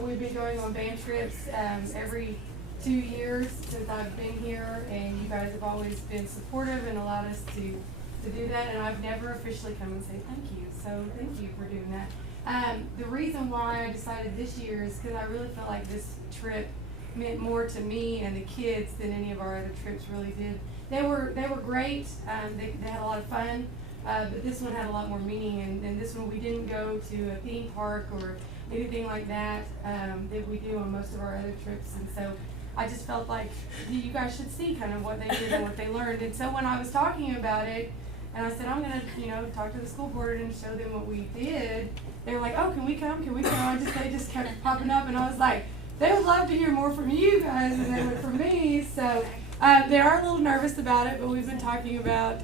We've been going on band trips every 2 years since I've been here, and you guys have always been supportive and allowed us to do that, and I've never officially come and say thank you, so thank you for doing that. The reason why I decided this year is because I really felt like this trip meant more to me and the kids than any of our other trips really did. They were great, they had a lot of fun, but this one had a lot more meaning, and this one we didn't go to a theme park or anything like that that we do on most of our other trips, and so I just felt like you guys should see kind of what they did and what they learned. And so when I was talking about it, and I said, I'm gonna, talk to the school board and show them what we did, they were like, oh, can we come? They just kept popping up, and I was like, they would love to hear more from you guys than they would from me. So they are a little nervous about it, but we've been talking about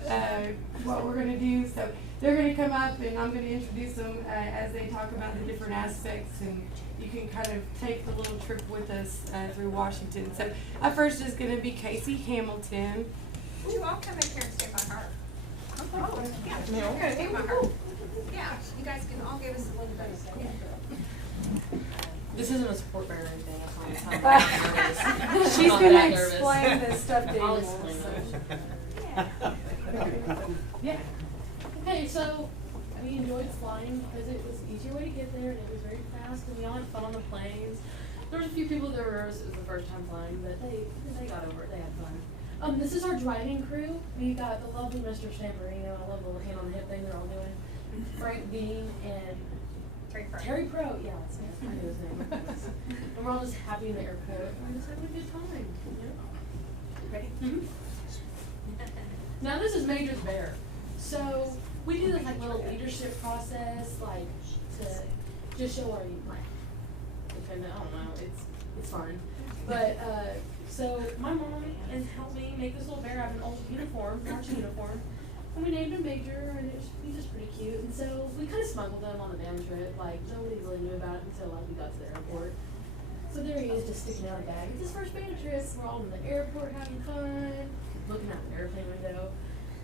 what we're gonna do. So they're gonna come up, and I'm gonna introduce them as they talk about the different aspects, and you can kind of take the little trip with us through Washington. So first is gonna be Casey Hamilton. Would you all come in here and stay by her? Oh, yeah, okay, stay by her. Yeah, you guys can all give us a little bit. Yeah. This isn't a support bear or anything, I promise. I'm nervous. She's I'm gonna not nervous. explain the stuffed I'll animals. explain So. Yeah. Yeah. Okay, so we enjoyed flying because it was an easier way to get there and it was very fast and we all had fun on the planes. There was a few people that were nervous, it was the first time flying, but they got over it, they had fun. This is our driving crew. We got the lovely Mr. Stamperino, I love the little hand on the hip thing they're all doing. Frank Bean and Terry Pro, yeah, that's it. I knew his name. And we're all just happy in the airport. We're just having a good time. Yeah. Ready? Mm-hmm. Now this is Major's Bear. So we do this like little leadership process, like to just show our I don't know, it's fun. But so my mom has helped me make this little bear out of an old uniform, marching uniform. And we named him Major, and he's just pretty cute. And so we kind of smuggled him on the band trip. Like, nobody really knew about it until like we got to the airport. So there he is, just sticking out of the bag. It's his first band trip. We're all in the airport having fun, looking out the airplane window.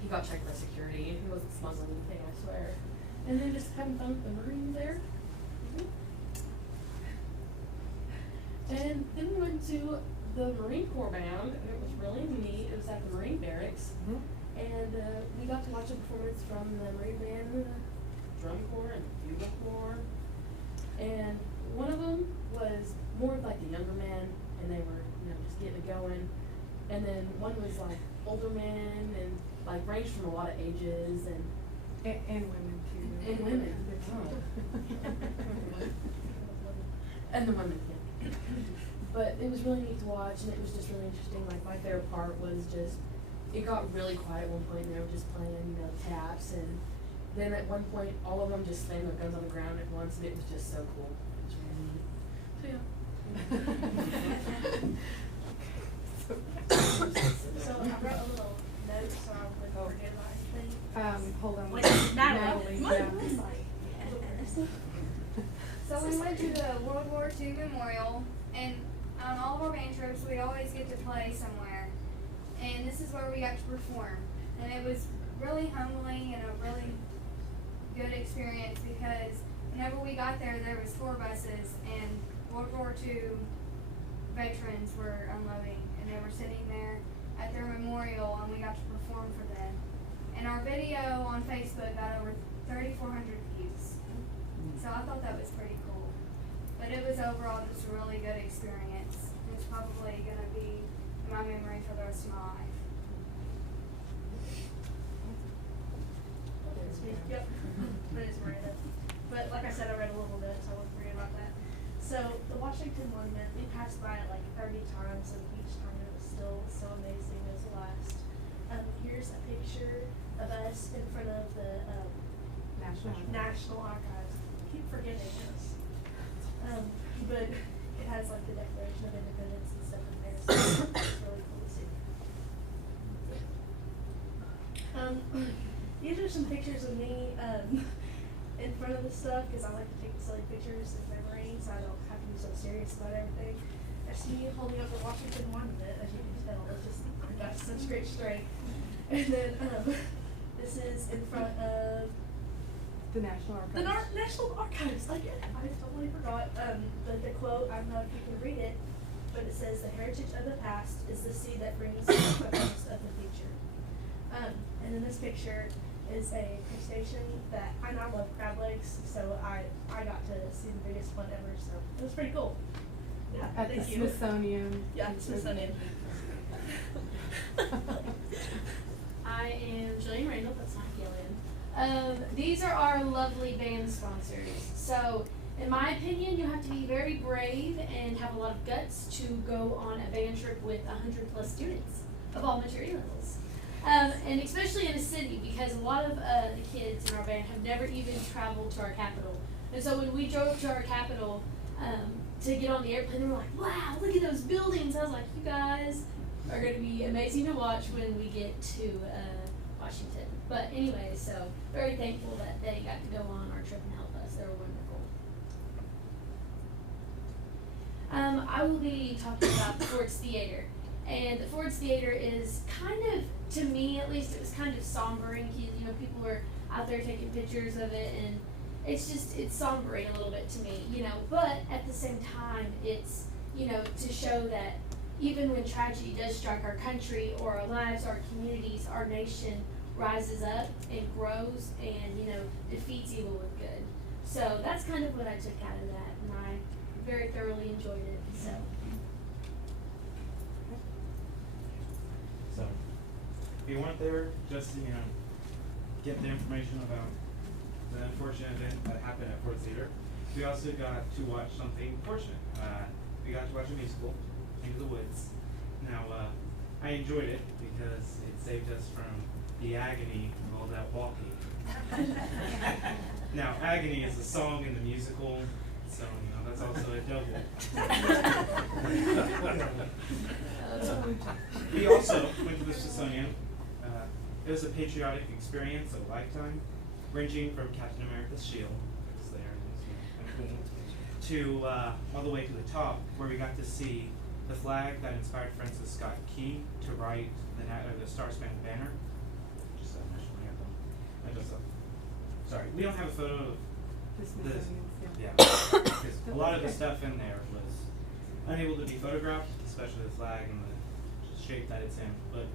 He got checked by security. He wasn't smuggling anything, I swear. And then just having fun with the Marines there. And then we went to the Marine Corps band, and it was really neat. It was at the Marine Barracks. And we got to watch a performance from the Marine Band, Drum Corps, and Bugle Corps. And one of them was more of like the younger men, and they were, just getting it going. And then one was like older men, and like ranged from a lot of ages, and women too. and women. And the women, yeah. But it was really neat to watch, and it was just really interesting. Like my favorite part was just, it got really quiet at one point, and they were just playing, taps, and then at one point, all of them just slammed their guns on the ground at once, and it was just so cool. It was really neat. So yeah. So I wrote a little note so I wouldn't forget about anything. Hold on. Wait, Natalie. Yeah. So we went to the World War II Memorial, and on all of our band trips, we always get to play somewhere. And this is where we got to perform. And it was really humbling and a really good experience because whenever we got there, there was 4 buses, and World War II veterans were unloading, and they were sitting there at their memorial, and we got to perform for them. And our video on Facebook got over 3,400 views. So I thought that was pretty cool. But it was overall just a really good experience. It's probably going to be in my memory for the rest of my life. Yep. But it's Miranda. But like I said, I read a little bit, so I wouldn't forget about that. So the Washington Monument, we passed by it like 30 times, and each time it was still so amazing. It was the last. Here's a picture of us in front of the National Archives. I keep forgetting this. But it has like the Declaration of Independence and stuff in there, so it's really cool to see. These are some pictures of me in front of this stuff because I like to take silly pictures of memory, so I don't have to be so serious about everything. That's me holding up the Washington Monument, as you can tell. It's just got such great strength. And then this is in front of The National Archives. the National Archives. Again, I totally forgot. But the quote, I don't know if you can read it, but it says, "The heritage of the past is the seed that brings the harvest of the future." And then this picture is a crustacean that I love crab legs, so I got to see the biggest one ever, so it was pretty cool. Yeah, At thank the you. Smithsonian. Yeah, Smithsonian. I am Jillian Randall, that's not Gillian. These are our lovely band sponsors. So, in my opinion, you have to be very brave and have a lot of guts to go on a band trip with 100+ students of all maturity levels. And especially in a city, because a lot of the kids in our band have never even traveled to our capital. And so when we drove to our capital to get on the airplane, they were like, "Wow, look at those buildings." I was like, "You guys are going to be amazing to watch when we get to Washington." But anyway, so very thankful that they got to go on our trip and help us. They were wonderful. I will be talking about the Ford's Theater. And the Ford's Theater is kind of, to me at least, it was kind of sombering. You know, people were out there taking pictures of it, and it's sombering a little bit to me, you know. But at the same time, it's, you know, to show that even when tragedy does strike our country or our lives, our communities, our nation rises up and grows and, you know, defeats evil with good. So that's kind of what I took out of that, and I very thoroughly enjoyed it, so. So, if you weren't there, just to, get the information about the unfortunate event that happened at Ford's Theater, we also got to watch something fortunate. We got to watch a musical, Into the Woods. Now, I enjoyed it because it saved us from the agony of all that walking. Now, agony is a song in the musical, so, that's also a double. We also went to the Smithsonian. It was a patriotic experience of a lifetime, ranging from Captain America's shield, it's there, it's kind of cool, to all the way to the top, where we got to see the flag that inspired Francis Scott Key to write the Star-Spangled Banner, which is a national anthem. Sorry, we don't have a photo of this. Yeah, because a lot of the stuff in there was unable to be photographed, especially the flag and the shape that it's in. But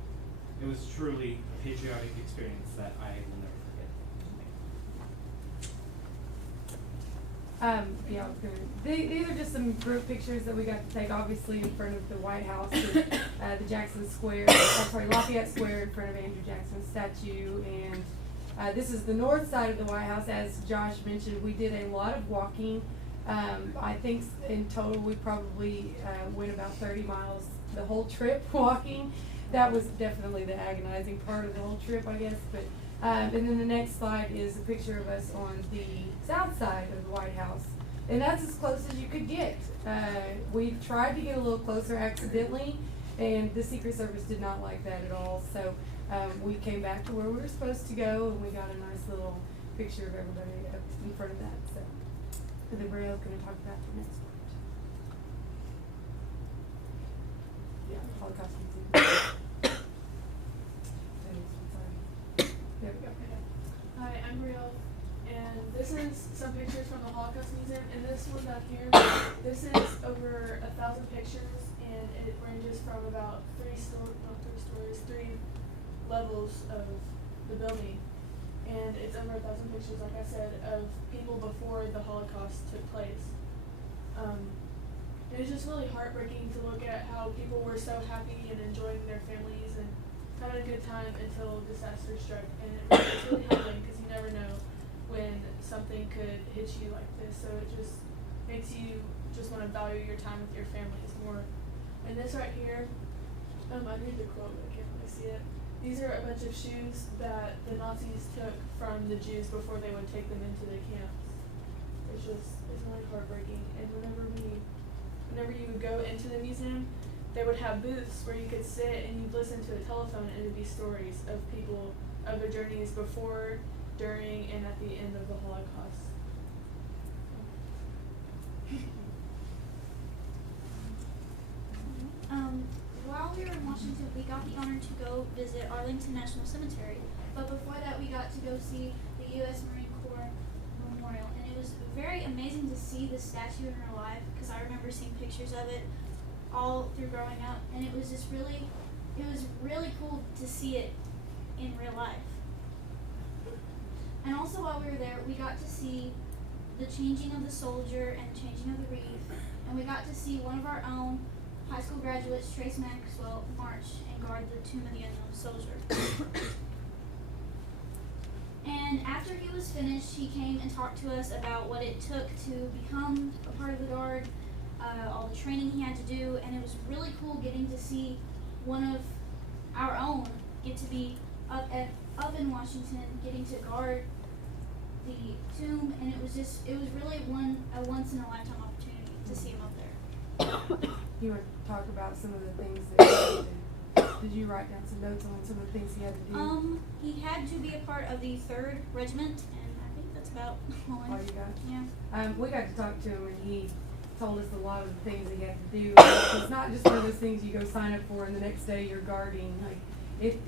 it was truly a patriotic experience that I will never forget. These are just some group pictures that we got to take, obviously in front of the White House, and, the Jackson Square, Lafayette Square in front of Andrew Jackson's statue, and this is the north side of the White House. As Josh mentioned, we did a lot of walking. I think in total we probably went about 30 miles the whole trip walking. That was definitely the agonizing part of the whole trip, I guess. But and then the next slide is a picture of us on the south side of the White House. And that's as close as you could get. We tried to get a little closer accidentally, and the Secret Service did not like that at all. So we came back to where we were supposed to go, and we got a nice little picture of everybody up in front of that. So, and then Brielle's going to talk about the next part. Yeah, Holocaust Museum. There we go. Hi, I'm Brielle, and this is some pictures from the Holocaust Museum, and this one down here, this is over 1,000 pictures, and it ranges from about 3 levels of the building, and it's over 1,000 pictures, like I said, of people before the Holocaust took place. And it's just really heartbreaking to look at how people were so happy and enjoying their families and having a good time until disaster struck, and it's really humbling because you never know when something could hit you like this. So it just makes you just want to value your time with your families more. And this right here, I read the quote, but I can't really see it. These are a bunch of shoes that the Nazis took from the Jews before they would take them into the camps. It's really heartbreaking. And whenever you would go into the museum, they would have booths where you could sit and you'd listen to a telephone, and it would be stories of people, of their journeys before, during, and at the end of the Holocaust. While we were in Washington, we got the honor to go visit Arlington National Cemetery. But before that, we got to go see the U.S. Marine Corps Memorial. And it was very amazing to see the statue in real life, because I remember seeing pictures of it all through growing up. And it was really cool to see it in real life. And also while we were there, we got to see the changing of the soldier and changing of the wreath. And we got to see one of our own high school graduates, Trace Maxwell, march and guard the Tomb of the Unknown Soldier. And after he was finished, he came and talked to us about what it took to become a part of the Guard, all the training he had to do, and it was really cool getting to see one of our own get to be up in Washington, getting to guard the tomb, and it was really a once in a lifetime opportunity to see him up there. You want to talk about some of the things that he did? Did you write down some notes on some of the things he had to do? He had to be a part of the 3rd Regiment, and I think that's about all All you got? Yeah. We got to talk to him, and he told us a lot of the things he had to do. It's not just one of those things you go sign up for and the next day you're guarding. Like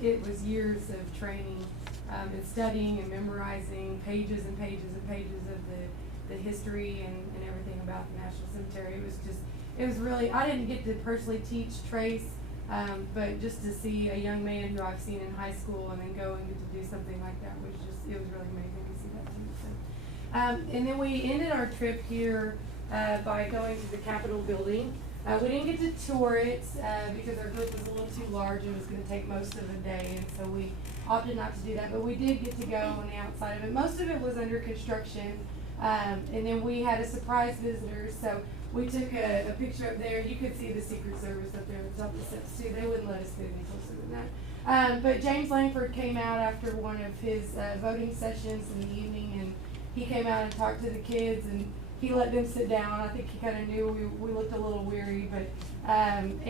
it was years of training and studying and memorizing pages and pages and pages of the history and everything about the National Cemetery. It was really, I didn't get to personally teach Trace, but just to see a young man who I've seen in high school and then go and get to do something like that it was really amazing to see that too. So, and then we ended our trip here by going to the Capitol building. We didn't get to tour it because our group was a little too large and it was going to take most of the day, and so we opted not to do that, but we did get to go on the outside of it. Most of it was under construction, and then we had a surprise visitor, so we took a picture up there. You could see the Secret Service up there at the top of the steps too. They wouldn't let us get any closer than that. But James Langford came out after one of his voting sessions in the evening, and he came out and talked to the kids, and he let them sit down. I think he kind of knew we looked a little weary, but and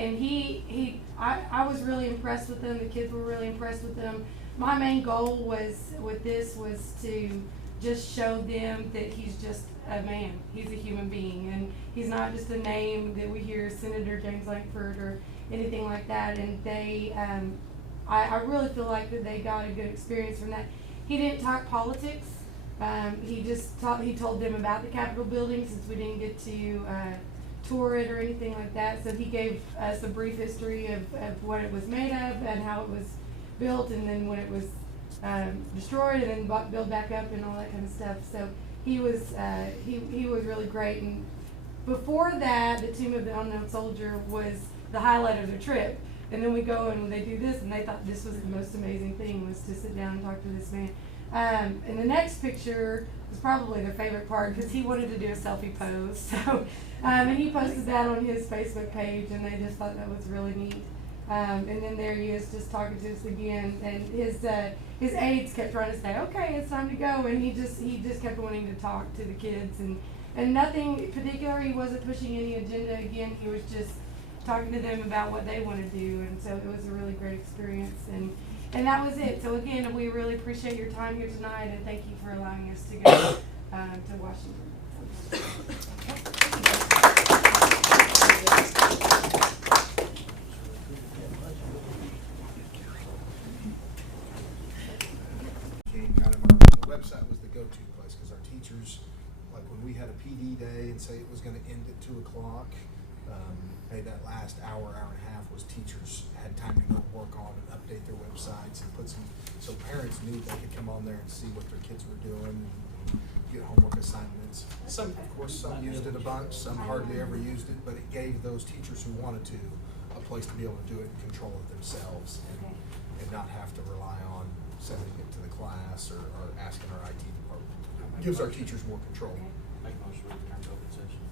I was really impressed with them. The kids were really impressed with them. My main goal was to just show them that he's just a man. He's a human being, and he's not just a name that we hear, Senator James Langford or anything like that. And they, I really feel like that they got a good experience from that. He didn't talk politics. He told them about the Capitol building, since we didn't get to tour it or anything like that. So he gave us a brief history of what it was made of and how it was built, and then when it was destroyed and then built back up and all that kind of stuff. So he was really great. And before that, the Tomb of the Unknown Soldier was the highlight of their trip. And then we go and they do this, and they thought this was the most amazing thing, was to sit down and talk to this man. And the next picture was probably their favorite part, because he wanted to do a selfie pose. So, and he posted that on his Facebook page, and they just thought that was really neat. And then there he is, just talking to us again, and his aides kept trying to say, okay, it's time to go, and he just kept wanting to talk to the kids, and nothing particular. He wasn't pushing any agenda. Again, he was just talking to them about what they want to do, and so it was a really great experience, and that was it. So again, we really appreciate your time here tonight, and thank you for allowing us to go to Washington. The website was the go-to place, because our teachers, like when we had a PD day and say it was going to end at 2 o'clock, that last hour and a half was teachers had time to go work on and update their websites and so parents knew they could come on there and see what their kids were doing and get homework assignments. Some used it a bunch, some hardly ever used it, but it gave those teachers who wanted to a place to be able to do it and control it themselves and not have to rely on sending it to the class or asking our IT department. It gives our teachers more control. Make motion to return to open session.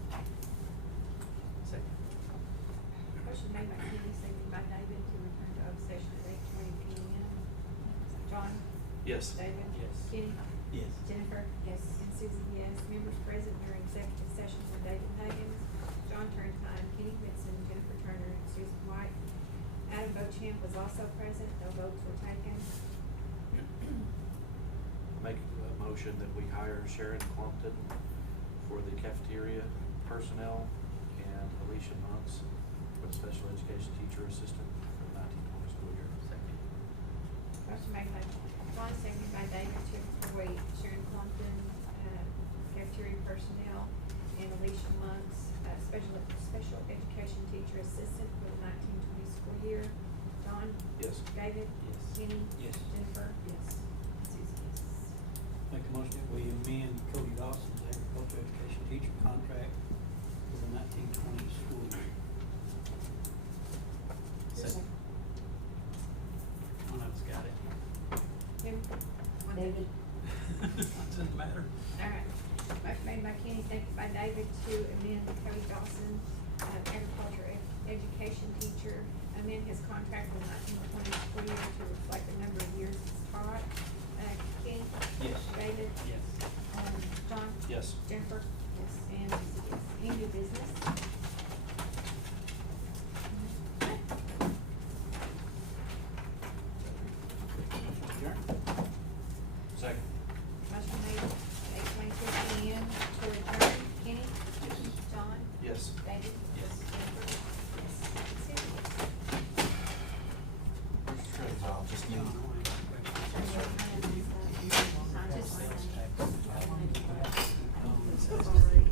Yes. David? Yes. Kenny? Yes. Jennifer? Yes. And Susie, yes. Members present during executive sessions are David Higgins, John Turntime, Kenny Whitson, Jennifer Turner, and Susan White. Adam Bochamp was also present, no votes were taken. Make a motion that we hire Sharon Clumpton for the cafeteria personnel and Alicia Monks for the special education teacher assistant for the 1920 school year. Second. Motion made by John, seconded by David to employ Sharon Clumpton, cafeteria personnel, and Alicia Monks, special education teacher assistant for the 1920 school year. John? Yes. David? Yes. Kenny? Yes. Jennifer? Yes. And Susie, yes. Make a motion that we amend Cody Dawson's agricultural education teacher contract for the 1920 school year. Second. One of us got it. Kim? David. Doesn't matter. Alright, motion made by Kenny, seconded by David to amend Cody Dawson, agriculture education teacher, amend his contract for the 1920 school year to reflect the number of years he's taught. Kenny? Yes. David? Yes. John? Yes. Jennifer? Yes. And Susie, yes. Any new business? Adjourn. Second. Motion made at 8:22 p.m. to adjourn. Kenny? Yes. John? Yes. David? Yes. Jennifer? Yes. Susie, yes. I'll just Yeah. Just- Already